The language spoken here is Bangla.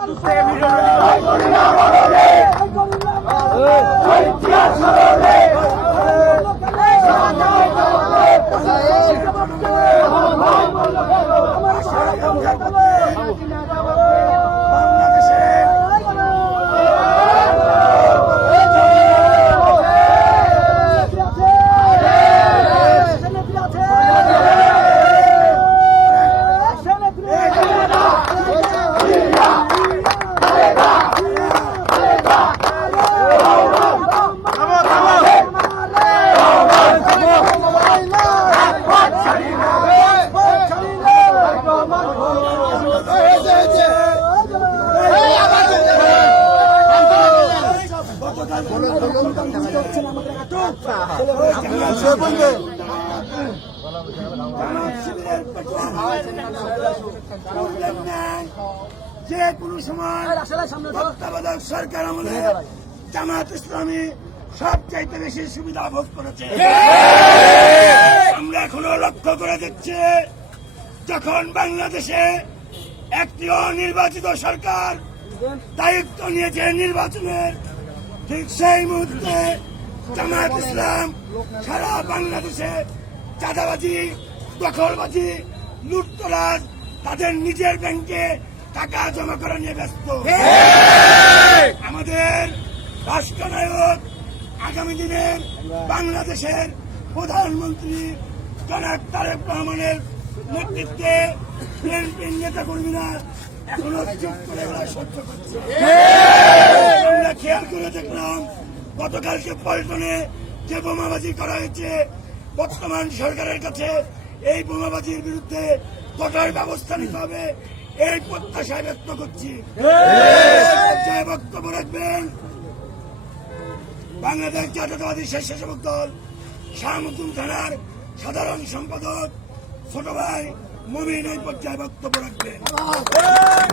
জয় করুণা যে কোনো সময় তত্ত্বাবধায়ক সরকার আমলে জামাত ইসলামী সবচাইতে বেশি সুবিধা ভোগ করেছে। আমরা এখনও লক্ষ্য করে দেখছি, যখন বাংলাদেশে একটি অনির্বাচিত সরকার দায়িত্ব নিয়েছে নির্বাচনের ঠিক সেই মুহূর্তে জামায়াত ইসলাম, সারা বাংলাদেশে চাঁদাবাজি, দখলবাজি, লুটতরাজ, তাদের নিজের ব্যাংকে টাকা জমা করা নিয়ে ব্যস্ত। আমাদের রাষ্ট্রনায়ক আগামী দিনের বাংলাদেশের প্রধানমন্ত্রী জনাব তারেক রহমানের নেতৃত্বে বিএনপির নেতা কর্মীরা এখনও চুপ করে সহ্য করছে। আমরা খেয়াল করে দেখলাম গতকালকে পল্টনে যে বোমাবাজি করা হয়েছে, বর্তমান সরকারের কাছে এই বোমাবাজির বিরুদ্ধে কঠোর ব্যবস্থা নিতে হবে, এই প্রত্যাশায় ব্যক্ত করছি। বক্তব্য রাখবেন বাংলাদেশ জাতীয়তাবাদী স্বেচ্ছাসেবক দল শাহমুদ্দিন থানার সাধারণ সম্পাদক ছোট ভাই মমিন এই পর্যায়ে বক্তব্য রাখবেন।